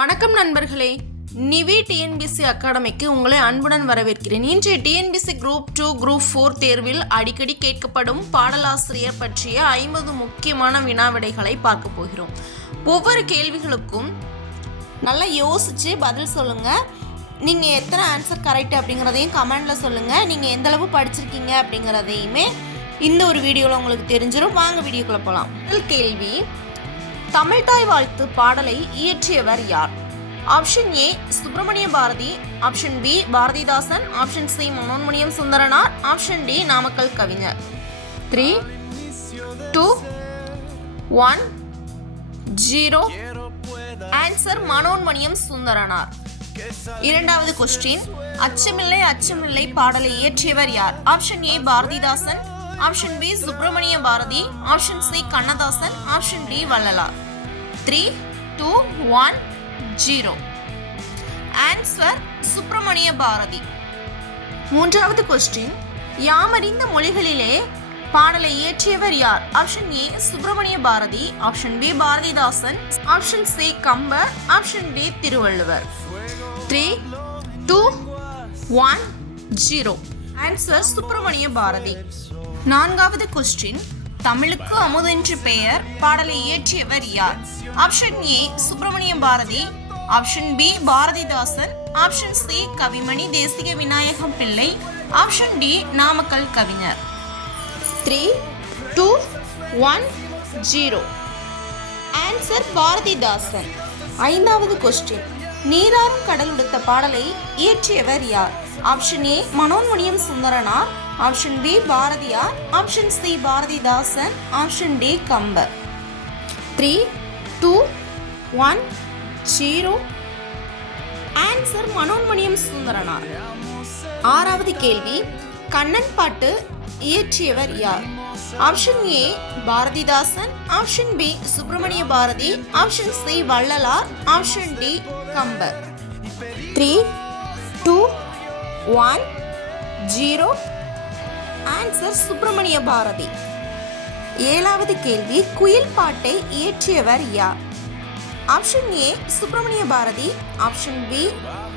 வணக்கம் நண்பர்களே, நிவி டிஎன்பிசி அகாடமிக்கு உங்களை அன்புடன் வரவேற்கிறேன். இன்றைய டிஎன்பிசி குரூப் 2 குரூப் 4 தேர்வில் அடிக்கடி கேட்கப்படும் பாடலாசிரியர் பற்றிய 50 முக்கியமான வினாவிடைகளை பார்க்க போகிறோம். ஒவ்வொரு கேள்விகளுக்கும் நல்லா யோசிச்சு பதில் சொல்லுங்க. நீங்கள் எத்தனை ஆன்சர் கரெக்ட் அப்படிங்கிறதையும் கமெண்டில் சொல்லுங்கள். நீங்கள் எந்த அளவு படிச்சிருக்கீங்க அப்படிங்கிறதையுமே இந்த ஒரு வீடியோவில் உங்களுக்கு தெரிஞ்சிடும். வாங்க வீடியோக்குள்ளே போகலாம். முதல் கேள்வி, தமிழ்தாய் வாழ்த்து பாடலை இயற்றியவர் யார்? Option A Subramania Bharathi, option B Bharathidasan, option C Manonmaniam Sundaranar, option D Namakkal Kavignar. 3, 2, 1, 0. Answer Manonmaniam Sundaranar. இரண்டாவது கொஸ்டின், அச்சமில்லை அச்சமில்லை பாடலை இயற்றியவர் யார்? Option A Bharathidasan, option B Subramania Bharathi, option C Kannadasan, option D Vallalar. 3, 2, 1, 0. Answer Subramania Bharathi. மூன்றாவது கொஸ்டின், யாமறிந்த மொழிகளிலே பாடலை இயற்றியவர் யார்? Option A Subramania Bharathi, option B Bharathidasan, option C Kambar, option D Thiruvalluvar. 3, 2, 1, 0. Answer Subramania Bharathi. நான்காவது கொஸ்டின், தமிழுக்கு அமுதென்று பெயர் பாடலை இயற்றியவர் யார்? Option A Subramania Bharathi, option B Bharathidasan, option C Kavimani Desika Vinayagam Pillai, option D Namakkal Kavignar. 3, 2, 1, 0. Answer Bharathidasan. ஐந்தாவது கொஸ்டின், நீராறும் கடல் உடுத்த பாடலை இயற்றியவர் யார்? Option A Manonmaniam Sundaranar, option B Bharathiyar, option C Bharathidasan, option D Kambar. 3, 2, 1, 0. Answer Manonmaniam Sundaranar. ஆறாவது கேள்வி, கண்ணன் பாட்டு இயற்றியவர் யார்? Option A Bharathidasan, option B Subramania Bharathi, option C Vallalar, option D Kambar. 3, 2, 1, 0. Answer Subramania Bharathi. ஏழாவது கேள்வி, குயில் பாட்டை இயற்றியவர் யார்? Option A Subramania Bharathi, option B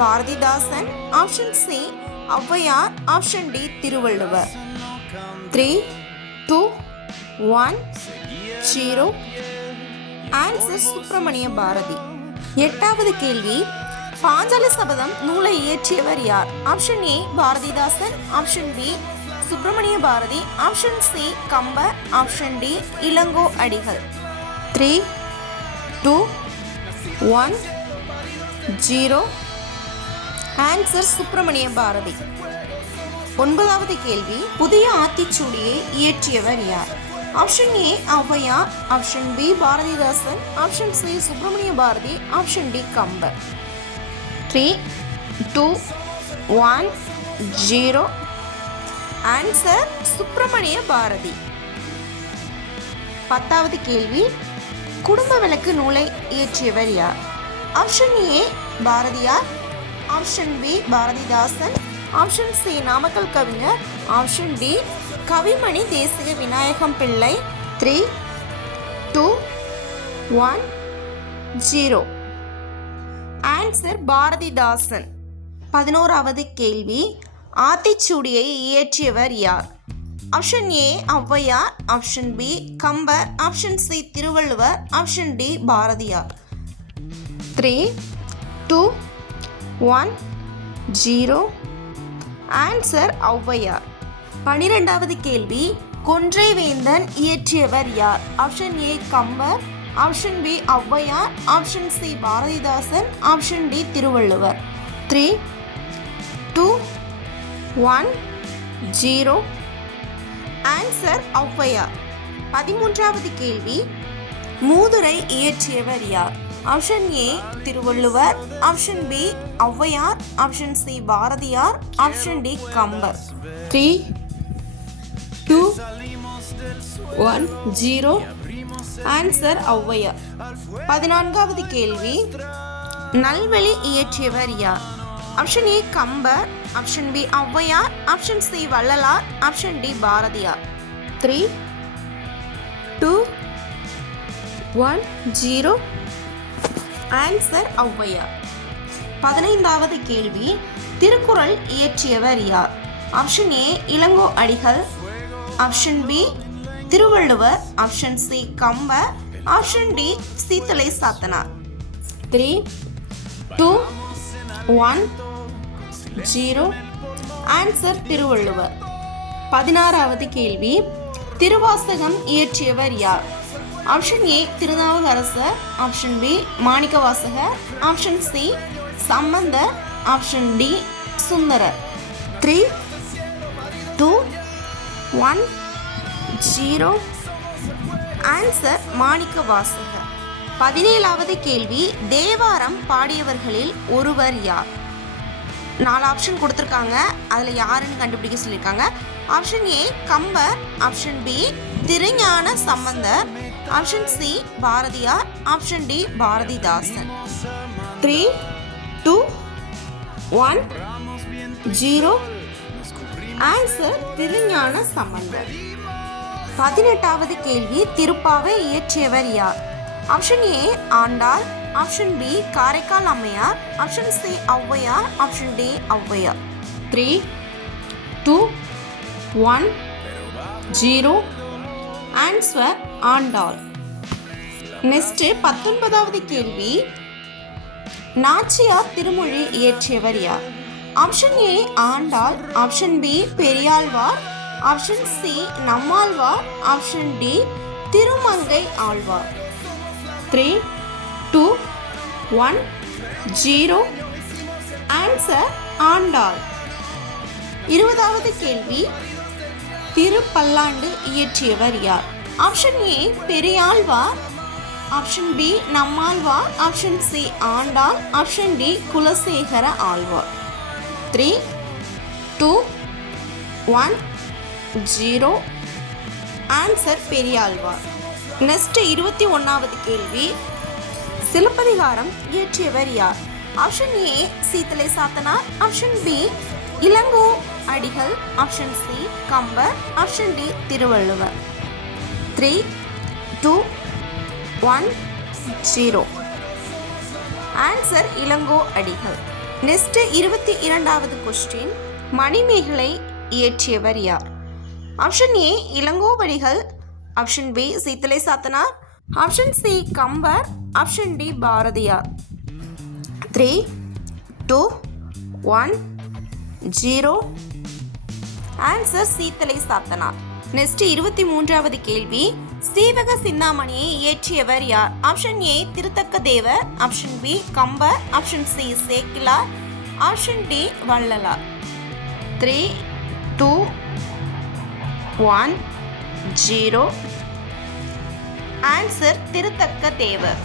Bharathidasan, option C Avvaiyar, option D Thiruvalluvar. 3, 2, 1, 0. Answer Subramania Bharathi. எட்டாவது கேள்வி, பாஞ்சாலி சபதம் நூலை இயற்றியவர் யார்? Option A Bharathidasan, option B Subramania Bharathi, option C Kambar, option D Ilango Adigal. 3, 2, 1, 0. Answer Subramania Bharathi. ஒன்பதாவது கேள்வி, புதிய ஆத்திச்சூடியை இயற்றியவர் யார்? Option A Avvaiyar, option B Bharathidasan, option C Subramania Bharathi, option D Kambar. 3, 2, 1, 0. Answer Subramania Bharathi. பத்தாவது கேள்வி, குடும்ப விளக்கு நூலை இயற்றியவர் யார்? Option A Bharathiyar, option B Bharathidasan, option C Namakkal Kavignar, option D Kavimani Desika Vinayagam Pillai. 3, 2, 1, 0. Answer Bharathidasan. 11வது கேள்வி, ஆத்திச்சூடியை இயற்றியவர் யார்? Option A Avvaiyar, option B Kambar, option C Thiruvalluvar, option D Bharathiyar. 3, 2, 1, 0. Answer Avvaiyar. 12வது கேள்வி, கொன்றை வேந்தன் இயற்றியவர் யார்? Option A Kambar, option B Avvaiyar, option C Bharathidasan, option D Thiruvalluvar. 3, 2, 1, 0. Answer Avvaiyar. 13வது கேள்வி, மூதுரை இயற்றியவர் யார்? Option A Thiruvalluvar, option B Avvaiyar, option C Bharathiyar, option D Kambar. 3, 2, 1, 0. Answer Avvaiyar. 14வது கேள்வி, நல்வழி இயற்றியவர் யார்? Option A Kambar, option B Avvaiyar, option C Vallalar, option D Bharathiyar. 3, 2, 1, 0. Answer Avvaiyar. 15வது கேள்வி, திருக்குறள் இயற்றியவர் யார்? Option A Ilango Adigal, option B Thiruvalluvar, option C Kambar, option D Seethalai Sathanar. 3, 2, 1, 0. Answer Thiruvalluvar. 16வது கேள்வி, திருவாசகம் இயற்றியவர் யார்? Option A Thirunavukkarasar, option B Manikkavasagar, option C Sambandar, option D Sundarar. 3, 2, 1, 0. Answer Manikkavasagar. 17வது கேள்வி, தேவாரம் பாடியவர்களில் ஒருவர் யார்? 4 ஆப்ஷன் கொடுத்துருக்காங்க, அதில் யாருன்னு கண்டுபிடிக்க சொல்லியிருக்காங்க. Option A Kambar, option B Thirugnana Sambandar, option C Bharathiyar, option D Bharathidasan. 3, 2, 1, 0. Answer Thirugnana Sambandar. 18வது கேள்வி, திருப்பாவை இயற்றியவர் யார்? Option A Andal, option B Karaikkal Ammaiyar, option C Avvaiyar, option D Avvaiyar. 3, 2, 1, 0. Answer Andal. Next 19வது கேள்வி, நாச்சியார் திருமொழி இயற்றியவர் யார்? Option A Andal, option B Periyazhvar, option C Nammazhvar, option D Thirumangai Azhvar. 3, 2, 1, 0. Answer Andal. 20வது கேள்வி, திருப்பல்லாண்டு இயற்றியவர் யார்? Option A Periyazhvar, option B Nammazhvar, option C Andal, option D Kulasekara Azhvar. 3, 2, 1, 0. Answer Periyazhvar. Next 21வது கேள்வி, சிலப்பதிகாரம் இயற்றியவர் யார்? Option A Seethalai Sathanar, option B Ilango Adigal, option C Kambar, option D Thiruvalluvar. 3, 2, 1, 0. Answer Ilango Adigal. Next 22வது கொஸ்டின், மணிமேகலை இயற்றியவர் யார்? Option A Ilangovadigal, option B Seethalai Sathanar, option C Kambar, option D Bharathiyar. 3, 2, 1, 0. Answer Seethalai Sathanar. Next 23வது கேள்வி, சீவக சிந்தாமணியை இயற்றியவர் யார்? Option A Thiruthakka Thevar, option B Kambar, option C Sekkizhar, option D Vallalar. 3, 2, 1, 0. Answer Thiruthakka Thevar.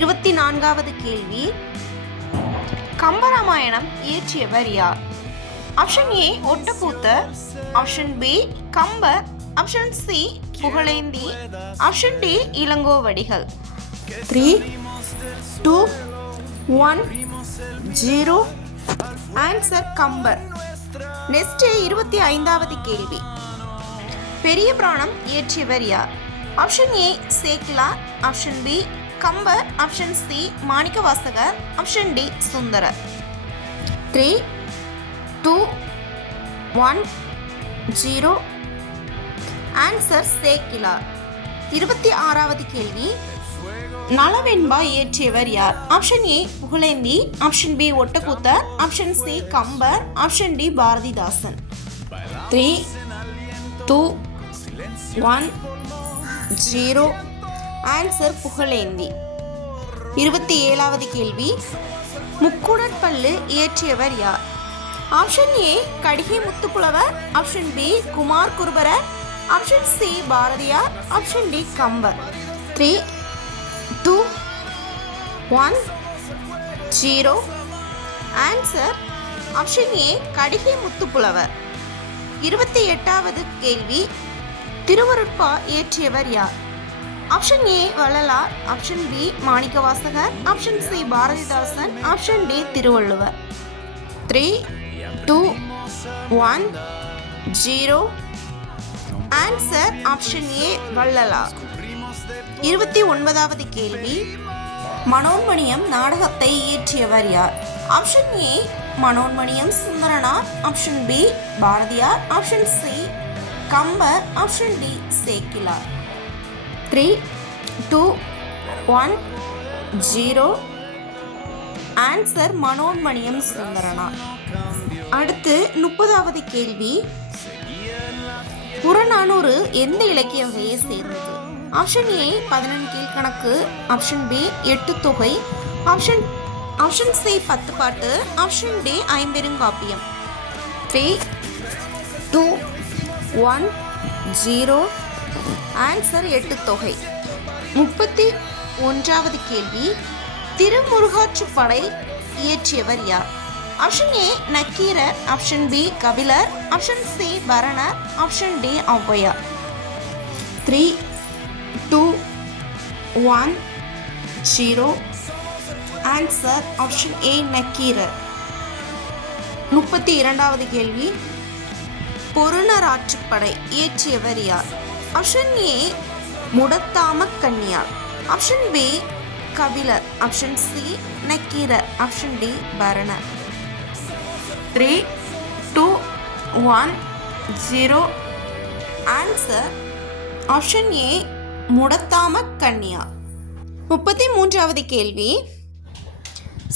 24வது கேள்வி, கம்பராமாயணம் இயற்றியவர் யார்? Option A Ottakoothar, option B Kambar, option C Pugazhendhi, option D Ilangovadigal. 3, 2, 1, 0. Answer Kambar. Next 25வது கேள்வி, பெரிய புராணம் இயற்றியவர் யார்? ஆப்ஷன் ஏ Sekkizhar, option B Kambar, option C Manikkavasagar, option D Sundarar. 3, 2, 1, 0. Answer Sekkizhar. 26வது கேள்வி, நலவெண்பா இயற்றியவர் யார்? Option A Pugazhendhi, option B Ottakoothar, option C Kambar, option D Bharathidasan. 3, 2, 1, 0. Answer Pugazhendhi. 27வது கேள்வி, முக்குடற்பள்ளு இயற்றியவர் யார்? Option A Kadigai Muthupulavar, option B Kumara Gurubarar, option C Bharathiyar, option D Kambar. 3, 2, 1, 0. Answer option A Kadigai Muthupulavar. 28வது கேள்வி, திருவருட்பா இயற்றியவர் யார்? Option A Vallalar, option B Manikkavasagar, option C Bharathidasan, option D Thiruvalluvar. 3, 2, 1, 0. Answer option A Vallalar. 29வது கேள்வி, மனோன்மணியம் நாடகத்தை இயற்றியவர் யார்? Option A Manonmaniam Sundaranar, option B Bharathiyar, option C Kambar, option D Sekkizhar. 3 2 1 0. Answer Manonmaniam Sundaranar. அடுத்து 30வது கேள்வி. புறநானூறு எந்த இலக்கிய வகையை சேர்ந்தது? Option A 11 Kilkanakku, option B 8 தொகை, ஆப்ஷன் சி 10 பாட்டு, ஆப்ஷன் டி ஐம்பெருங்காப்பியம். 3 2 1 0. ஆன்சர் 8 தொகை. 31வது கேள்வி. திருமுருகாற்றுப்படை இயற்றியவர் யார்? Option A Nakkeerar, option B Kapilar, option C Paranar, option D Avvaiyar. 3 2 1 0. Answer option A Nakkeerar. 32வது கேள்வி. பொருணராற்றுப்படை இயற்றியவர் யார்? Option A Mudathama Kanniyar, option B Kapilar, option C Nakkeerar, option D Paranar. 3 2 1 0. Answer option A Mudathama Kanniyar. 33வது கேள்வி.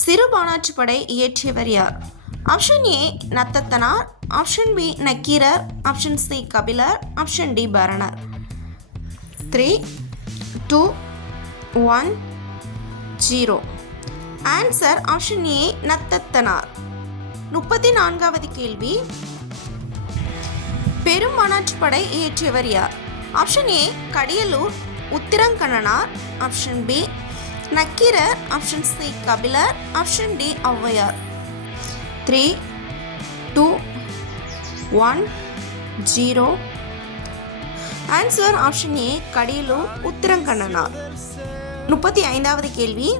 சிறுபானாற்றுப்படை இயற்றியவர் யார்? Option A Nathathanar, option B Nakkeerar, option C Kapilar, option D Paranar. 3 2 1 0. Answer option A Nathathanar. 34வது கேள்வி. பெரும்பானாற்றுப்படை இயற்றியவர் யார்? Option A Kadiyalur Uthirankannanar, option B Nakkeerar, option C Kapilar, option D Avvaiyar. 3 2 1 0. Answer option A Kadiyalur Uthirankannanar. 35வது கேள்வி.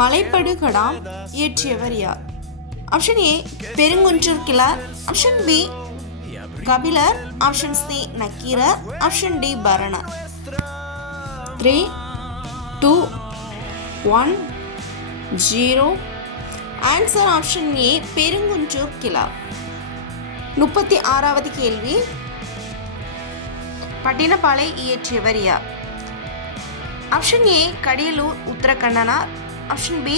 மலைப்படுகடாம் இயற்றியவர் யார்? Option A Perunkundrur Kizhar, option B Kapilar, option C Nakkeerar, option D Paranar. 3 2 1 0. Answer option A Perunkundrur Kizhar. 36வது கேள்வி. பட்டினப்பாலை இயற்றியவர் யார்? Option A Kadiyalur Uthirakkannanar, option B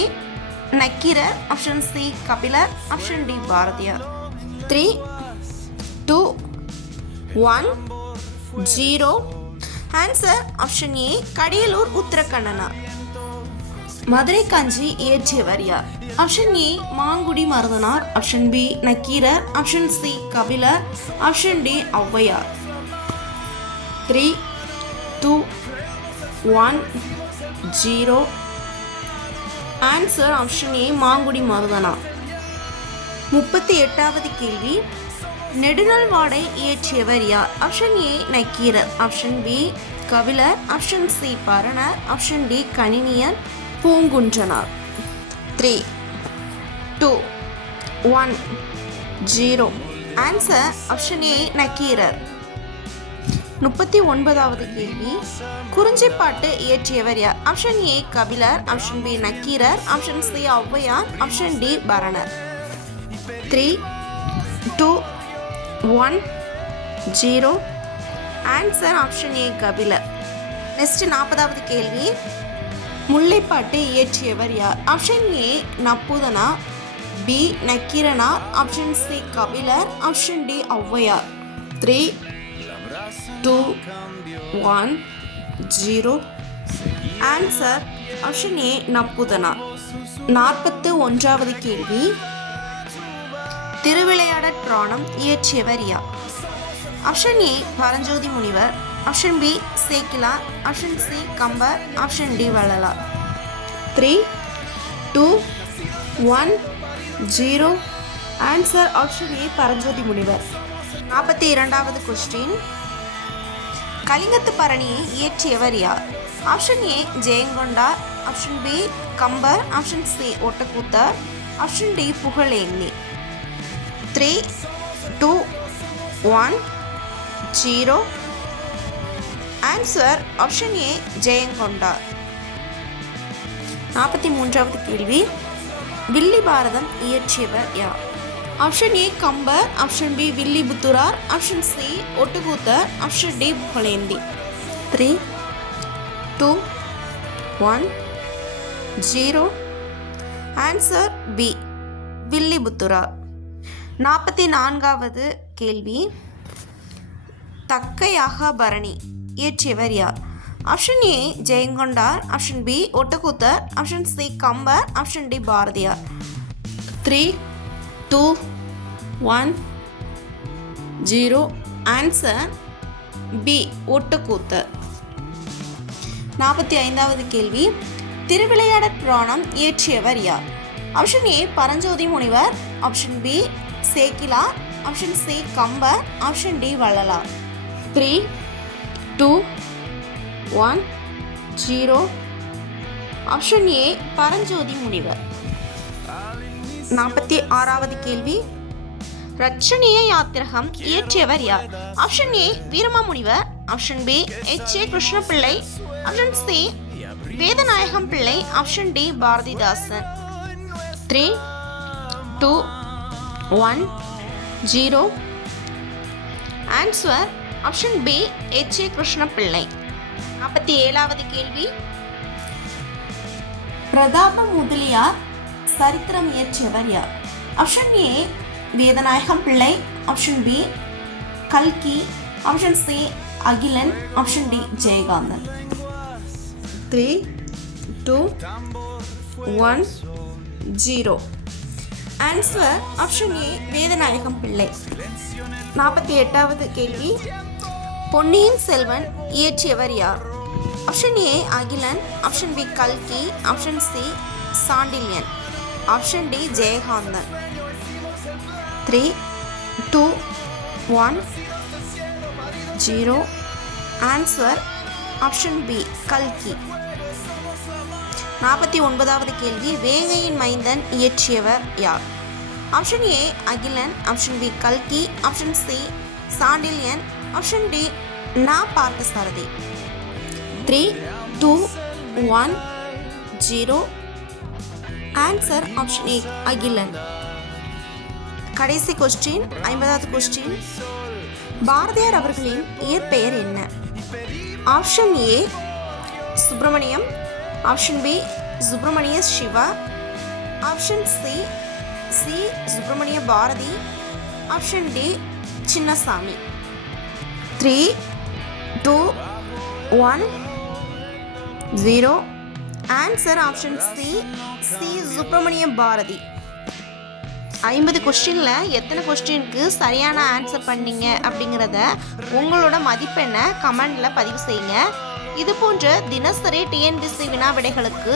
Nakkeerar, option C Kapilar, option D Bharathiyar. 3 2 1 0. Answer option A Kadiyalur Uthirakkannanar. Madurai Kanchi இயற்றியவர் யார்? Option A Mangudi Maruthanar, option B Nakkeerar, option C Kapilar, option D Avvaiyar. 3 2 1 0. Answer option A Mangudi Maruthanar. 38வது கேள்வி. நெடுநல்வாடை இயற்றியவர் யார்? Option A Nakkeerar, option B Kapilar, option C Paranar, option D Kaniyar Poongundranar. 3 2 1 0. Answer option A Nakkeerar. 39வது கேள்வி. குறிஞ்சிப்பாட்டு இயற்றியவர் யார்? Option A Kapilar, option B Nakkeerar, option C Avvaiyar, option D Paranar. 3 2 1 0. Answer option A Kapilar. Next 40வது கேள்வி. முல்லைப்பாட்டு இயற்றியவர் யார்? Option A Napputhana, B Nakkeeranar, option C Kapilar, option D Avvaiyar. 3 2 1 0. Answer option A Napputhanar. 41வது கேள்வி. திருவிளையாடற் புராணம் இயற்றியவர் யார்? Option A Paranjothi Munivar, option B Sekkizhar, option C Kambar, option D Vallalar. 3 2 1 0. Answer option A Paranjothi Munivar. 42வது question. கலிங்கத்து பரணியை இயற்றியவர் யார்? Option A Jayankondar, option B Kambar, option C Ottakoothar, option D Pugazhendhi. 3 2 1 0. Answer option A Jayankondar. 43வது கேள்வி, வில்லி பாரதம் இயற்றியவர் யார்? Option A Kambar, option B Villiputhurar, option C Ottakoothar, option D Pugazhendhi. 3 2 1 0. Answer B Villiputhurar. 44வது கேள்வி, தக்கையாக பரணி இயற்றியவர் யார்? Option A Jayankondar, option B ஒட்டுக்கூத்தர், option C Kambar, option D Bharathiyar. 3 2 1 0. Answer B Ottakoothar. 45வது கேள்வி, திருவிளையாடற் புராணம் இயற்றியவர் யார்? Option A Paranjothi Munivar, option B Sekkizhar, option C Kambar, option D Vallalar. 3 2 1 0. Option A Paranjothi Munivar. 46வது கேள்வி, ரட்சணிய யாத்திரகம் இயற்றியவர் யார்? Option A Veeramamunivar, option B H A. Krishnapillai, option C Vedanayagam Pillai, option D Bharathidasan. 3 2 1 0. Answer option B H A. Krishnapillai. 47வது கேள்வி, பிரதாப முதலியார் சரித்திரம் இயற்றியவர் யார்? Option A Vedanayagam Pillai, option B கல்கி, option C Akilan, option D Jayakanthan. 3 2 1 0. Answer option A Vedanayagam Pillai. 48வது கேள்வி, பொன்னியின் செல்வன் இயற்றியவர் யார்? Option A Akilan, option B கல்கி, option C Sandilyan, option D Jayakanthan. 3 2 1 0. Answer option B கல்கி. 49வது கேள்வி, வேங்கையின் மைந்தன் இயற்றியவர் யார்? Option A Akilan, option B கல்கி, option C Sandilyan, option D Na Parthasarathy. 3 2 1 0. Answer option A Akilan. கடைசி கொஸ்டின், 50வது கொஸ்டின், பாரதியார் அவர்களின் இயற்பெயர் என்ன? Option A Subramaniam, option B Subramania Siva, option C Subramania Bharathi, option D Chinnasamy. 3 2 1 0. Answer option C Subramania Bharathi. 50 கொஸ்டினில் எத்தனை கொஸ்டினுக்கு சரியான ஆன்சர் பண்ணீங்க அப்படிங்கிறத உங்களோட மதிப்பெண்ணை கமெண்டில் பதிவு செய்யுங்க. இது போன்ற தினசரி டிஎன்பிஎஸ்சி வினா விடைகளுக்கு